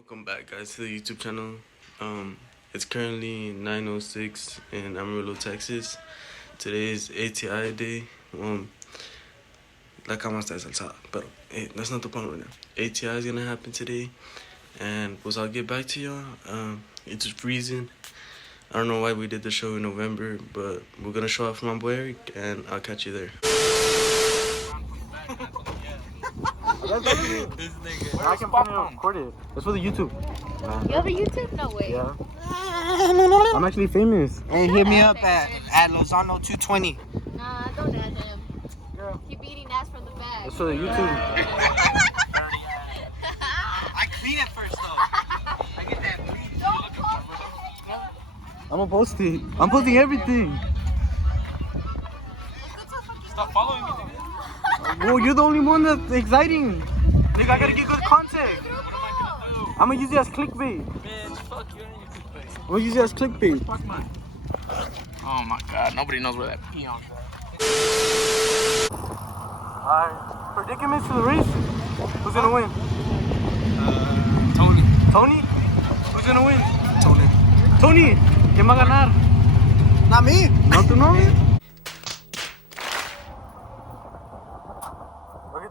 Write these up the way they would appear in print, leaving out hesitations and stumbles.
Welcome back, guys, to the YouTube channel. It's currently 9:06 in Amarillo, Texas. Today is ATI day. La cama está desalzada, pero that's not the point right now. ATI is gonna happen today, and I'll get back to y'all. It's freezing. I don't know why we did the show in November, but we're gonna show off my boy Eric, and I'll catch you there. This nigga. I can record it. It's for the YouTube. You have a YouTube? No way. Yeah. I'm actually famous. Hey, hit me up at Lozano 220. Nah, don't add him. Keep eating ass from the bag. It's for the YouTube. I clean it first though. I get that clean. I'm gonna post it. I'm posting everything. Stop following me. Well, you're the only one that's exciting. Nigga, I gotta get good content. I'm gonna use it as clickbait. Bitch, fuck you and your clickbait. I'm gonna use it as clickbait. Fuck mine. Oh my god, nobody knows where that peon's at. Alright, predicaments for the race. Who's gonna win? Tony. Tony? Who's gonna win? Tony. Tony, ¿quién va a ganar? Not me. ¿No tú no?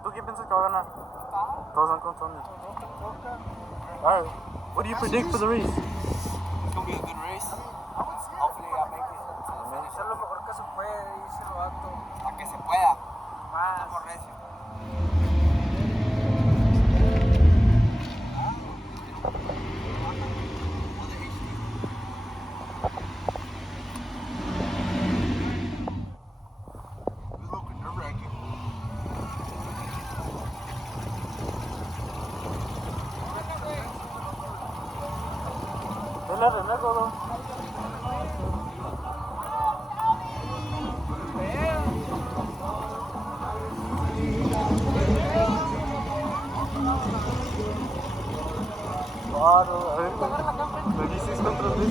¿Tú quién piensas que va a ganar? Todos van con Tony. Alright, what do you predict for the race? It's gonna be a good race. Hopefully I make it. Hacer lo mejor que se puede, dice el vato. A que se pueda. Más recio. Claro, a ver, me dices contra mí.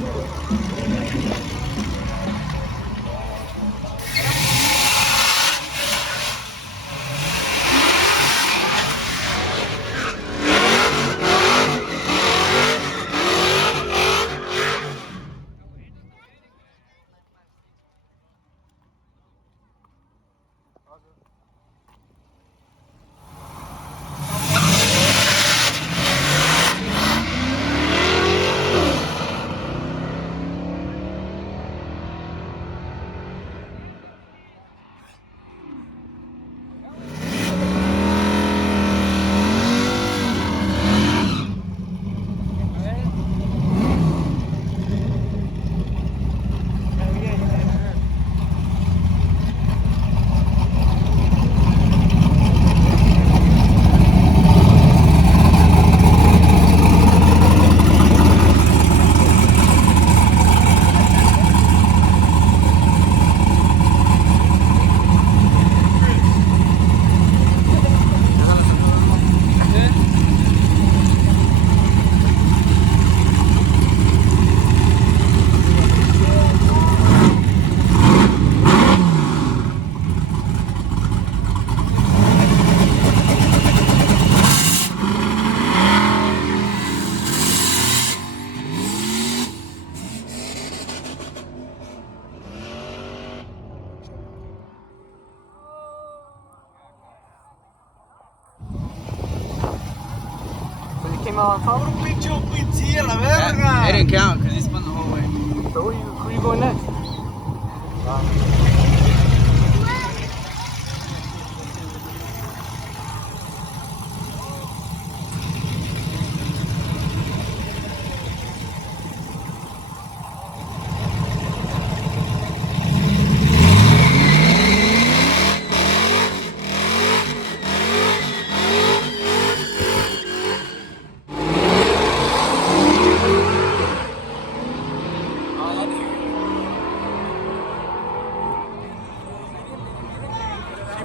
Came out on top. It didn't count because he spun the whole way. So who you going next?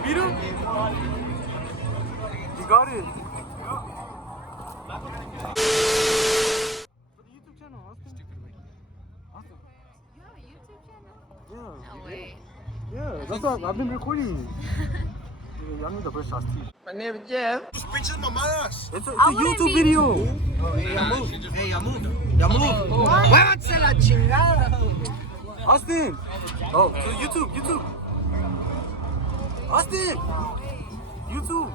Beat him? You got it. For the YouTube channel, Austin. Austin. You have a YouTube channel? Yeah. No way. Yeah, that's what I've been recording. Yeah, I'm the first shot. My name is Jeff. It's a YouTube video. Oh, yeah, move. ya move. Muévanse la chingada. Austin. Oh, to YouTube. Austin. YouTube.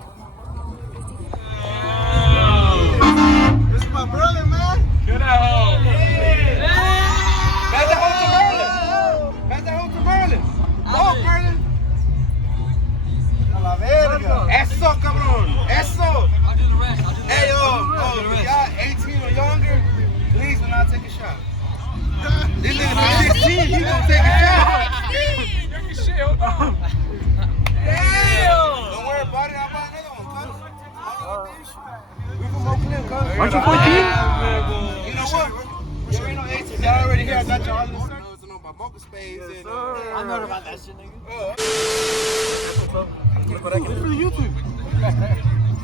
This is my brother, man. Get that home. Pass that home to Merlin. Oh, Merlin. A la verga. Eso, cabrón. Eso. I'll do the rest. Hey, yo. If y'all 18 or younger, please do not take a shot. This nigga 16, he gonna take a shot. Shit, hold on. Damn. Don't worry about it. I'll buy another one, cuz. We from Oak Cliff, cuz. Aren't you 14? You know what? You ain't no 18. Y'all already here. I got y'all in the circle. I know about mocha spades and I know about that shit, nigga. Look for the YouTube.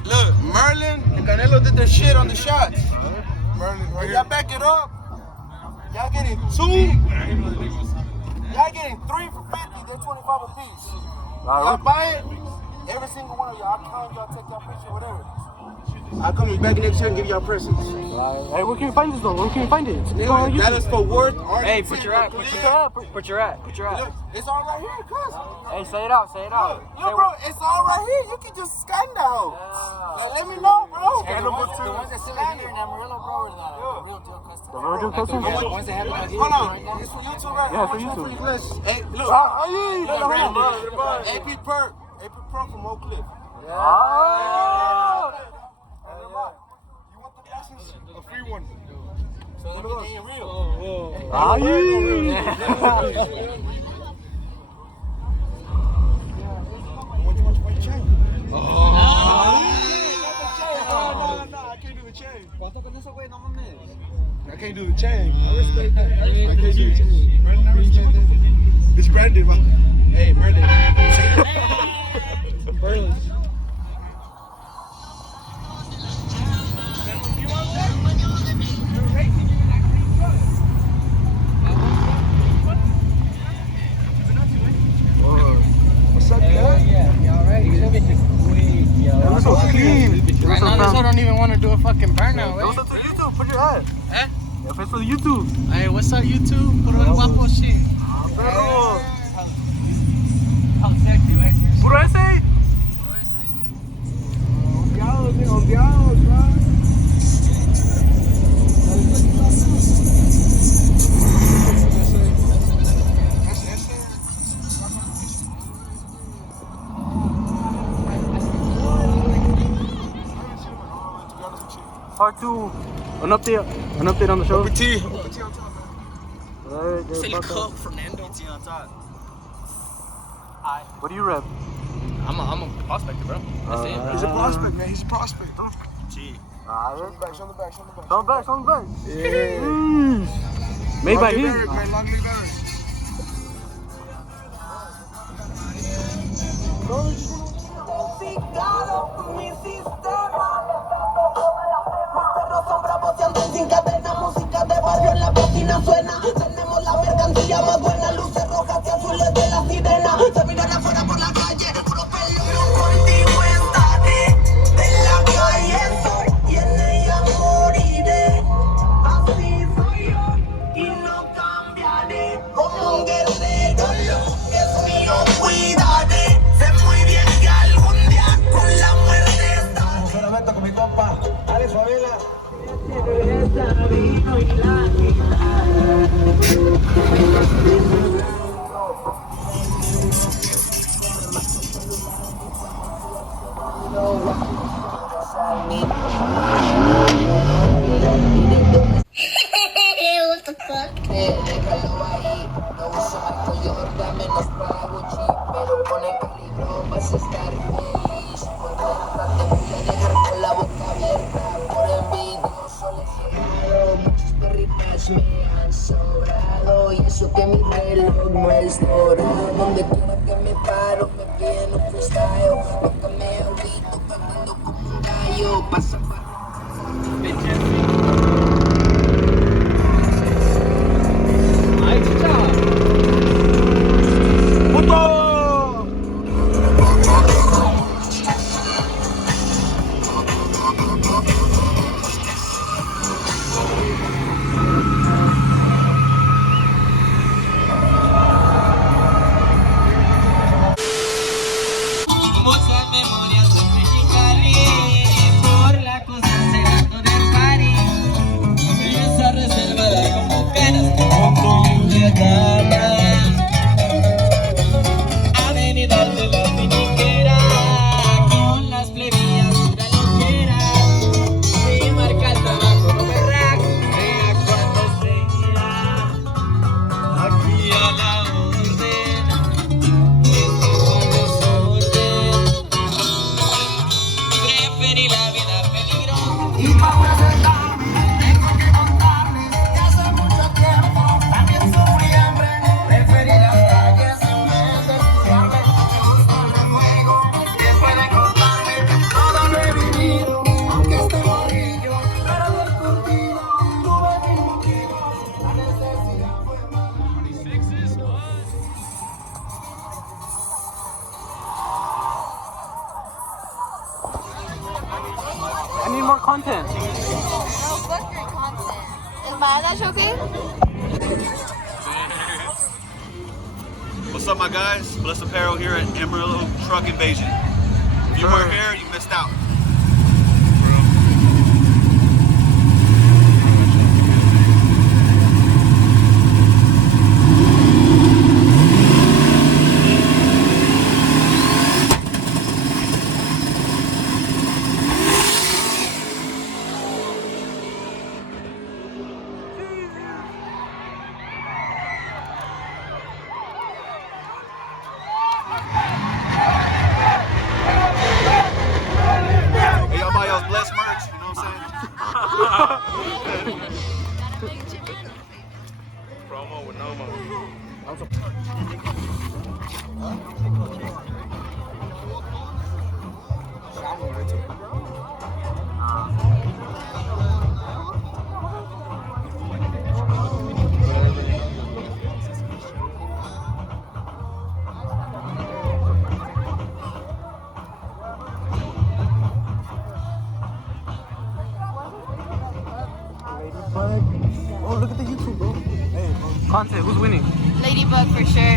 Look, Merlin and Canelo did their shit on the shots. Merlin, right here. Y'all back it up. Y'all getting 2. Y'all getting 3 for 50. They're 25 a piece. Y'all buy it. Every single one of y'all. I'll count y'all, take y'all picture, whatever. I'll come back next year and give y'all presents. Hey, where can we find this though? Where can we find it? Nigga, that is for worth. Hey, put your at. Look, Put your at. it's all right here, cuz. Hey, say it out. Look, bro, it's all right here. You can just scan down. Yeah, let me know, bro. The ones that still here in Amarillo, bro, are the real deal customers. The real deal customers? The ones that have it out here. Hold on. It's for YouTube, right? Yeah, for YouTube. Hey, look. AP Perk from Oak Cliff. Oh! You want the glasses? A free one. So let me get real. No, I can't do the chain. I can't do the chain. I respect that. I can't do the chain. Brandon, I respect that. It's Brandon, man. Hey, Brandon. Brandon. What's up, man? That was so clean. Right now, this one don't even want to do a fucking burnout, What's up to YouTube? Put your at. Eh? If it's for the YouTube. Hey, what's up, YouTube? Puro el guapo shit. Perro. How sexy, right? Puro ese. Ondeados, man. Part 2. An update on the show. OPT. Fernando. on top. What do you rep? I'm a prospector, bro. That's it, bro. He's a prospect, man. He's a prospect. Gee. Show the back, show the back, show the back. Show the back. Yeah. Made by Long him. live Eric, man. Long live Eric. Sin cadena, música de barrio en la cocina suena. Tenemos la mercancía más buena, luces rojas y azules de la sirena. Se miran afuera por la calle, puro pelo contigo estaré. De la calle soy y en ella moriré. Así soy yo y no cambiaré. Como un guerrero lo que es mío cuidaré. Sé muy bien que algún día con la muerte estaré. Solamente con mi compa, Alex Favela. Vino y la What the fuck? Déjalo ahí, no uso Michael Jordan, menos para Gucci, pero con el peligro vas a estar feliz. Por dentro te voy a dejar con la boca abierta, por envidioso lesionado. Muchos perritas me han sobrado, y eso que mi reloj no es dorado. Donde quiera que me paro, me piden un freestyle. Nunca me olvido cantando como un gallo, pasa para ganas. Avenidas de la finiquera, con las plebías pura loquera. Si marca el trabajo, no me sea cuando sea. Aquí a la orden, esto con desorden. Preferí la vida peligrosa. Y para presentarme, tengo que contarles que hace mucho tiempo también sufrí hambre. Preferí las calles en vez de estudiarme. Me gusta el fuego, que pueden contarme. Todo lo he vivido, aunque esté morrillo. Pero del curtido tuve mis motivos. La necesidad fue más. I need more content. No, fuck your content. Is my eyelash okay? What's up, my guys? Bless Apparel here at Amarillo Truck Invasion. If you weren't here, you missed out. Hey, y'all buy y'all's Bless merch, you know what I'm saying? Promo with no mo. Oh, look at the YouTube, bro. Hey, bro. Content, who's winning? Ladybug for sure.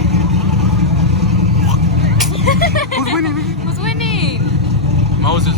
Who's winning? Who's winning? Moses.